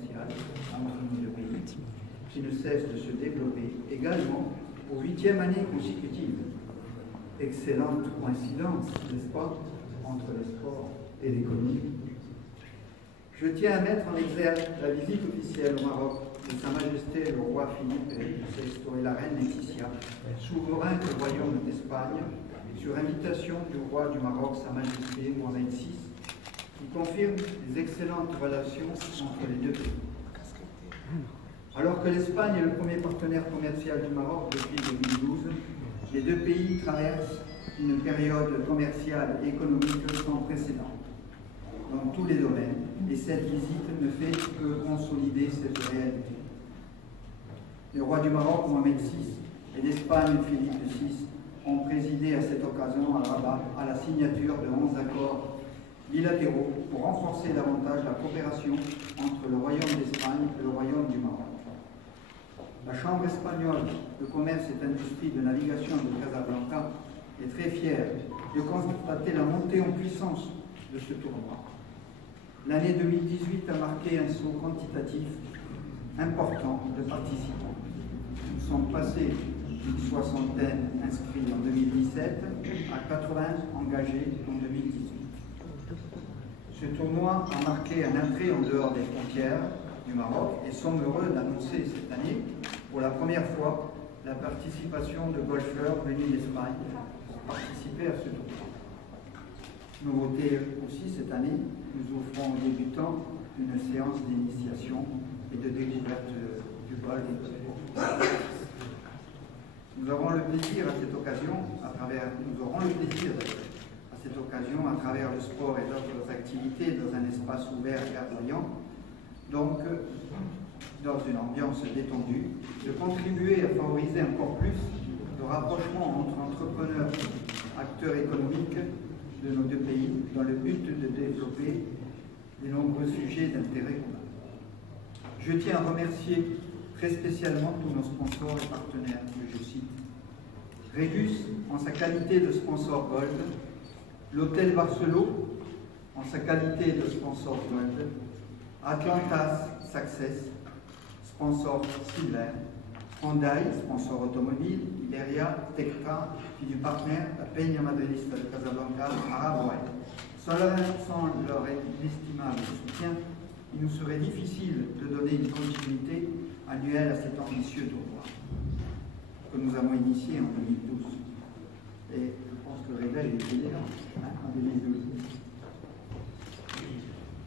entre nos deux pays, qui ne cesse de se développer également pour 8e année consécutive. Excellente coïncidence, n'est-ce pas, entre le sport et l'économie. Je tiens à mettre en exergue la visite officielle au Maroc de Sa Majesté le roi Philippe VI et la reine Laetitia, souverain du royaume d'Espagne, sur invitation du roi du Maroc, Sa Majesté Mohamed VI, qui confirme les excellentes relations entre les deux pays. Alors que l'Espagne est le premier partenaire commercial du Maroc depuis 2012, les deux pays traversent une période commerciale et économique sans précédent dans tous les domaines, et cette visite ne fait que consolider cette réalité. Le roi du Maroc, Mohamed VI, et d'Espagne, Philippe VI, ont présidé à cette occasion à Rabat à la signature de 11 accords bilatéraux pour renforcer davantage la coopération entre le Royaume d'Espagne et le Royaume du Maroc. La Chambre espagnole de commerce et d'industrie de navigation de Casablanca est très fière de constater la montée en puissance de ce tournoi. L'année 2018 a marqué un saut quantitatif important de participants. Nous sommes passés d'une soixantaine inscrits en 2017 à 80 engagés en 2018. Ce tournoi a marqué un attrait en dehors des frontières du Maroc et sommes heureux d'annoncer cette année, pour la première fois, la participation de golfeurs venus d'Espagne pour participer à ce tournoi. Nouveauté aussi cette année, nous offrons aux débutants une séance d'initiation et de découverte du golf. Nous aurons le plaisir à cette occasion, à travers le sport et d'autres activités dans un espace ouvert et accueillant, donc dans une ambiance détendue, de contribuer à favoriser encore plus le rapprochement entre entrepreneurs, acteurs économiques de nos deux pays, dans le but de développer les nombreux sujets d'intérêt commun. Je tiens à remercier très spécialement tous nos sponsors et partenaires, que je cite. Regus, en sa qualité de sponsor Gold, l'Hôtel Barceló, en sa qualité de sponsor Gold, Atlantas Success, sponsor Silver, Hyundai, sponsor automobile, Iberia, Tectra, puis du partenaire, la Peña Madridista de Casablanca, Araboy. Sans leur inestimable soutien, il nous serait difficile de donner une continuité annuelle à cet ambitieux tournoi que nous avons initié en 2012. Et je pense que le réveil est payé en 2012.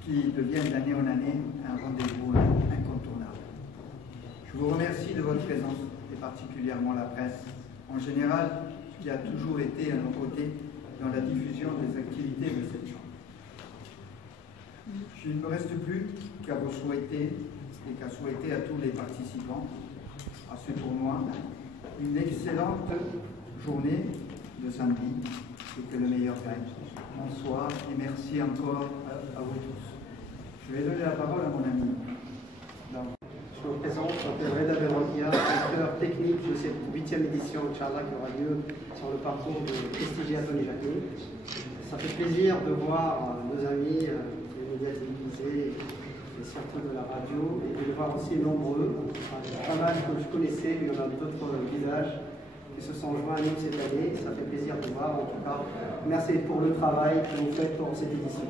Qui deviennent d'année en année un rendez-vous incontournable. Je vous remercie de votre présence, et particulièrement la presse, en général, qui a toujours été à nos côtés dans la diffusion des activités de cette chambre. Je ne me reste plus qu'à vous souhaiter, et qu'à souhaiter à tous les participants à ce tournoi, une excellente journée de samedi, et que le meilleur gagne. Bonsoir, et merci encore à vous tous. Je vais donner la parole à mon ami. Je me présente, je m'appelle Reda Berronia, directeur technique de cette 8e édition, Inch'Allah, qui aura lieu sur le parcours de Prestigia Tony Jacquet. Ça fait plaisir de voir nos amis, les médias télévisés, et surtout de la radio, et de les voir aussi nombreux. Pas mal que je connaissais, mais il y en a d'autres visages qui se sont joints à nous cette année. Ça fait plaisir de voir, en tout cas. Merci pour le travail que vous faites pour cette édition.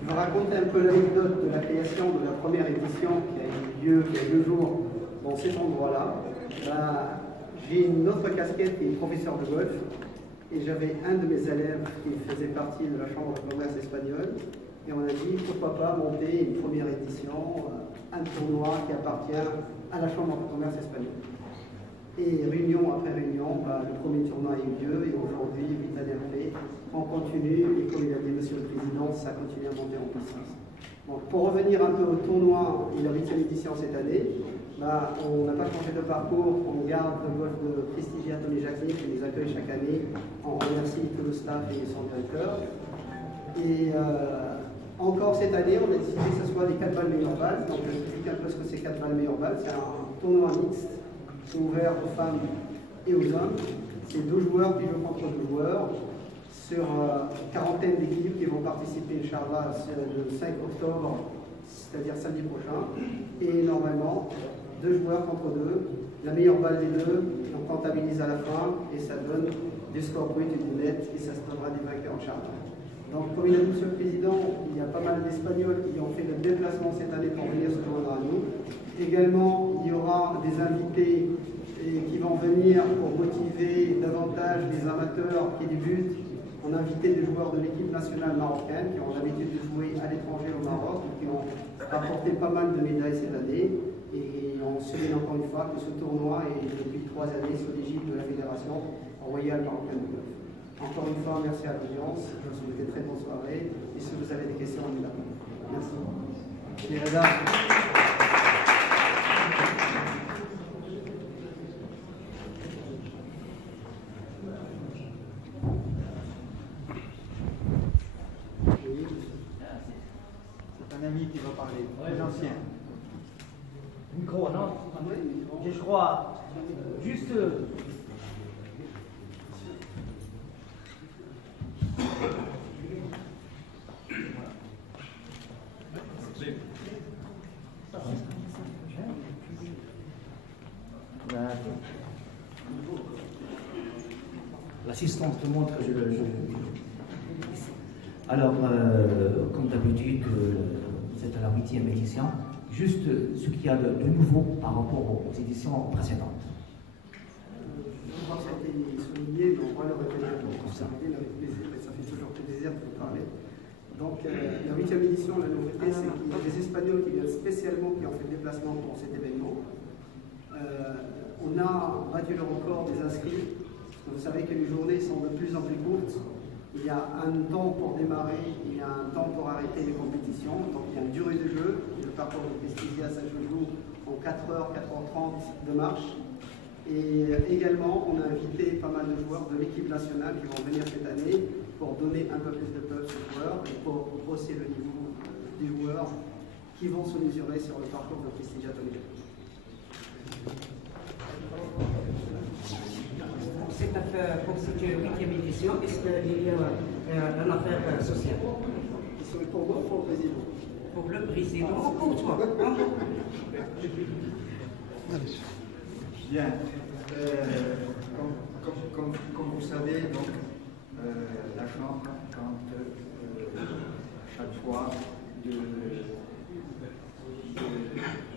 Je vais raconter un peu l'anecdote de la création de la première édition qui a eu lieu il y a 2 jours dans cet endroit-là. J'ai une autre casquette qui est professeur de golf et j'avais un de mes élèves qui faisait partie de la Chambre de commerce espagnole et on a dit pourquoi pas monter une première édition, un tournoi qui appartient à la Chambre de commerce espagnole. Et réunion après réunion, le premier tournoi a eu lieu et aujourd'hui, 8 années après, on continue et comme il a dit Monsieur le Président, ça continue à monter en puissance. Bon, pour revenir un peu au tournoi et la 8e édition cette année, on n'a pas changé de parcours, on garde le golf de Prestigia Tony Jacquet qui les accueille chaque année. On remercie tout le staff et son directeur. Et encore cette année, on a décidé que ce soit les 4 balles meilleures balles. Donc je explique un peu ce que c'est 4 balles meilleures balles. C'est un tournoi mixte. C'est ouvert aux femmes et aux hommes. C'est 2 joueurs qui jouent contre 2 joueurs sur quarantaine d'équipes qui vont participer, Inch'Allah, le 5 octobre, c'est-à-dire samedi prochain. 2 joueurs contre 2, la meilleure balle des deux, on comptabilise à la fin et ça donne du score brut et du net et ça se donnera des vainqueurs en charge. Donc, comme il a dit Monsieur le Président, il y a pas mal d'Espagnols qui ont fait le déplacement cette année pour venir se joindre à nous. Également, il y aura des invités qui vont venir pour motiver davantage les amateurs qui débutent. On a invité des joueurs de l'équipe nationale marocaine qui ont l'habitude de jouer à l'étranger au Maroc et qui ont apporté pas mal de médailles cette année. Et on souligne encore une fois que ce tournoi est depuis 3 années sous l'égide de la Fédération royale marocaine de golf. Encore une fois, merci à l'audience. Je vous souhaite une très bonne soirée. Et si vous avez des questions, on est là. Merci. C'est un ami qui va parler, un ancien. Micro, non? Je crois juste. L'assistance te montre que Alors, comme d'habitude, c'est à la 8e édition. Juste ce qu'il y a de nouveau par rapport aux éditions précédentes. Je crois que ça a été souligné, mais on va le retenir pour conserver avec plaisir, et ça fait toujours plaisir de vous parler. Donc, la 8e édition, la nouveauté, c'est qu'il y a des Espagnols qui viennent spécialement, qui ont fait le déplacement pour cet événement. On a battu le record des inscrits. Vous savez que les journées sont de plus en plus courtes. Il y a un temps pour démarrer, il y a un temps pour arrêter les compétitions. Donc il y a une durée de jeu. Le parcours de Prestigia, ça se joue en 4h, 4h30 de marche. Et également, on a invité pas mal de joueurs de l'équipe nationale qui vont venir cette année pour donner un peu plus de peps aux joueurs et pour hausser le niveau des joueurs qui vont se mesurer sur le parcours de Prestigia Tony. Pour cette 8e édition, est-ce qu'il y a une affaire sociale? Ils sont pour moi ou pour le président? Pour le président ou pour toi? Bien. Comme vous savez, donc, la Chambre tente chaque fois de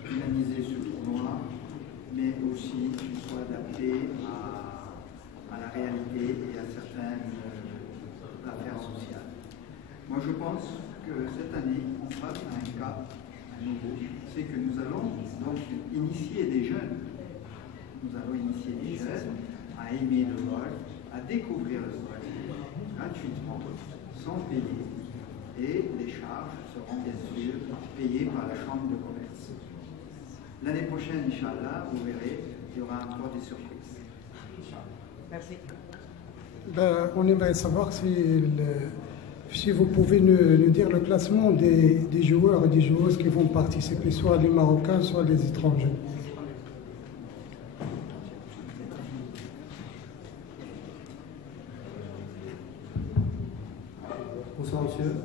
dynamiser ce tournoi, mais aussi qu'il soit adapté à la réalité et à certaines affaires sociales. Moi, je pense que cette année, on passe à un cap nouveau, c'est que nous allons donc initier des jeunes. Nous allons initier des jeunes à aimer le golf, à découvrir le golf gratuitement, sans payer. Et les charges seront bien sûr payées par la Chambre de commerce. L'année prochaine, Inch'Allah, vous verrez, il y aura encore des surprises. Merci. On aimerait savoir si vous pouvez nous dire le classement des joueurs et des joueuses qui vont participer, soit les Marocains, soit les étrangers. Bonsoir monsieur.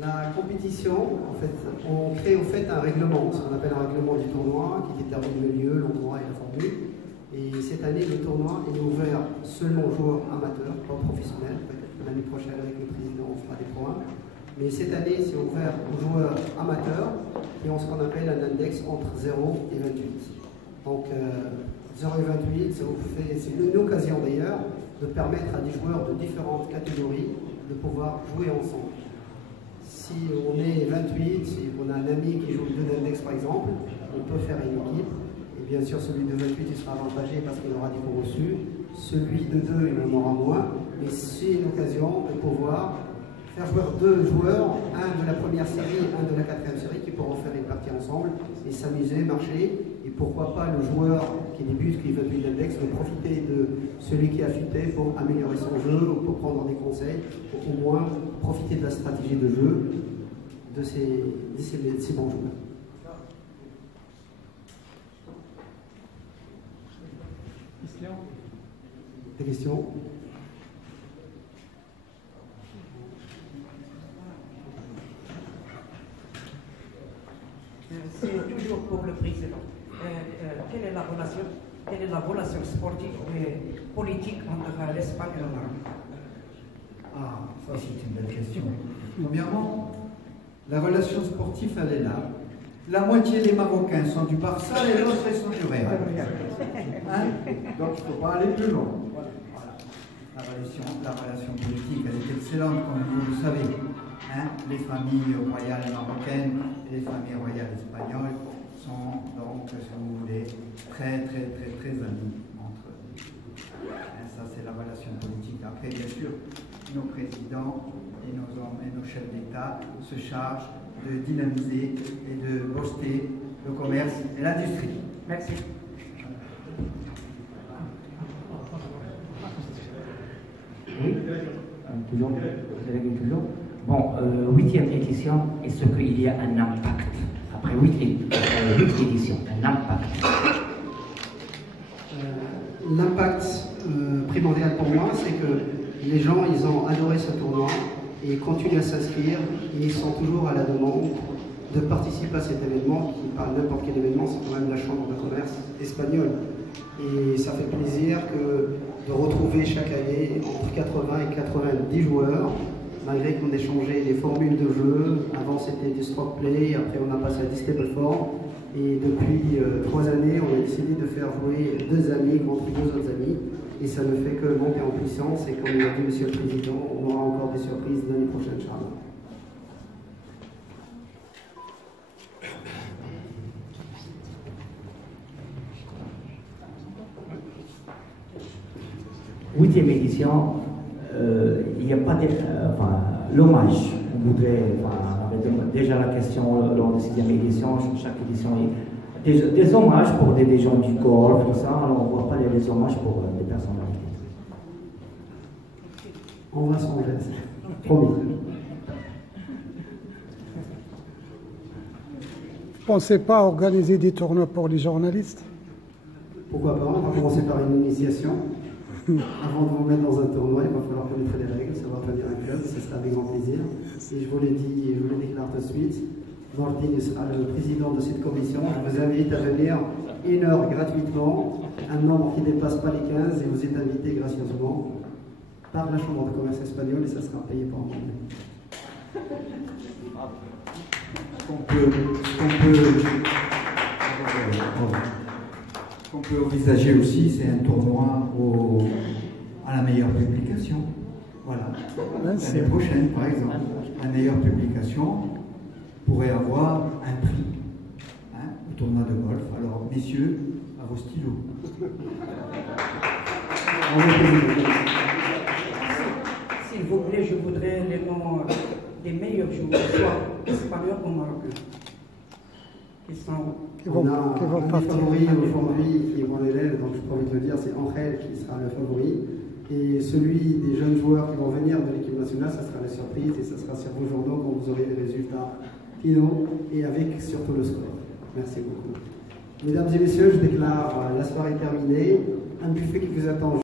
La compétition, en fait, on crée au fait un règlement, ce qu'on appelle un règlement du tournoi, qui détermine le lieu, l'endroit et la formule. Et cette année, le tournoi est ouvert seulement aux joueurs amateurs, pas professionnels. L'année prochaine, avec le président, on fera des points. Mais cette année, c'est ouvert aux joueurs amateurs qui ont ce qu'on appelle un index entre 0 et 28. Donc, 0 et 28, c'est une occasion d'ailleurs de permettre à des joueurs de différentes catégories de pouvoir jouer ensemble. Si on est 28, si on a un ami qui joue le 2 d'index par exemple, on peut faire une équipe. Et bien sûr, celui de 28, il sera avantagé parce qu'il aura des points reçus. Celui de 2, il en aura moins. Mais c'est une occasion de pouvoir faire jouer 2 joueurs, un de la première série, un de la 4e série, qui pourront faire une partie ensemble et s'amuser, marcher. Et pourquoi pas le joueur qui débute, qui est 28 d'index, de profiter de celui qui a futé pour améliorer son jeu ou pour prendre des conseils, pour au moins profiter de la stratégie de jeu de ces bons joueurs. Des questions? C'est toujours pour le président. quelle est la relation sportive et politique entre l'Espagne et le Maroc? Ah, ça c'est une belle question. Premièrement, la relation sportive, elle est là. La moitié des Marocains sont du Barça et l'autre sont du Real. Hein? Donc il ne faut pas aller plus loin. Voilà. La relation politique, elle est excellente, comme vous le savez. Hein? Les familles royales marocaines et les familles royales espagnoles sont donc, si vous voulez, très amis entre eux. Hein? Ça, c'est la relation politique. Après, bien sûr, nos présidents et nos hommes et nos chefs d'État se chargent de dynamiser et de booster le commerce et l'industrie. Merci. Oui, toujours, toujours. Bon, 8e édition, est-ce qu'il y a un impact après 8 éditions, un impact? L'impact primordial pour moi, c'est que les gens, ils ont adoré ce tournoi et ils continuent à s'inscrire et ils sont toujours à la demande de participer à cet événement qui, par n'importe quel événement, c'est quand même la Chambre de commerce espagnole. Et ça fait plaisir de retrouver chaque année entre 80 et 90 joueurs, malgré qu'on ait changé les formules de jeu. Avant c'était du stroke play, après on a passé à du stable form. Et depuis 3 années, on a décidé de faire jouer 2 amis contre 2 autres amis. Et ça ne fait que monter en puissance. Et comme l'a dit Monsieur le Président, on aura encore des surprises l'année prochaine, Charles. Huitième édition, il n'y a pas de, l'hommage. On voudrait, déjà la question lors de 6e édition, chaque édition, des hommages pour des gens du golf, tout ça, alors on ne voit pas les hommages pour des personnalités. On va s'en laisser. Promis. Vous ne pensez pas à organiser des tournois pour les journalistes? Pourquoi pas? On va commencer par une initiation. Avant de vous mettre dans un tournoi, il va falloir connaître les règles, savoir tenir un club, ce sera avec grand plaisir. Et je vous l'ai dit et je vous le déclare tout de suite, Martin sera le président de cette commission. Je vous invite à venir 1 heure gratuitement, un nombre qui ne dépasse pas les 15, et vous êtes invité gracieusement par la Chambre de commerce espagnole et ça sera payé par vous. Ce qu'on peut envisager aussi, c'est un tournoi à la meilleure publication. Voilà. L'année prochaine, par exemple, la meilleure publication pourrait avoir un prix. Hein, au tournoi de golf. Alors, messieurs, à vos stylos. S'il vous plaît, je voudrais les noms des meilleurs joueurs, soit espagnols ou marocains. On a un favori aujourd'hui qui est mon élève, donc je peux vous le dire, c'est Angel qui sera le favori. Et celui des jeunes joueurs qui vont venir de l'équipe nationale, ça sera la surprise et ça sera sur vos journaux quand vous aurez les résultats finaux et avec surtout le score. Merci beaucoup. Mesdames et messieurs, je déclare la soirée terminée. Un buffet qui vous attend.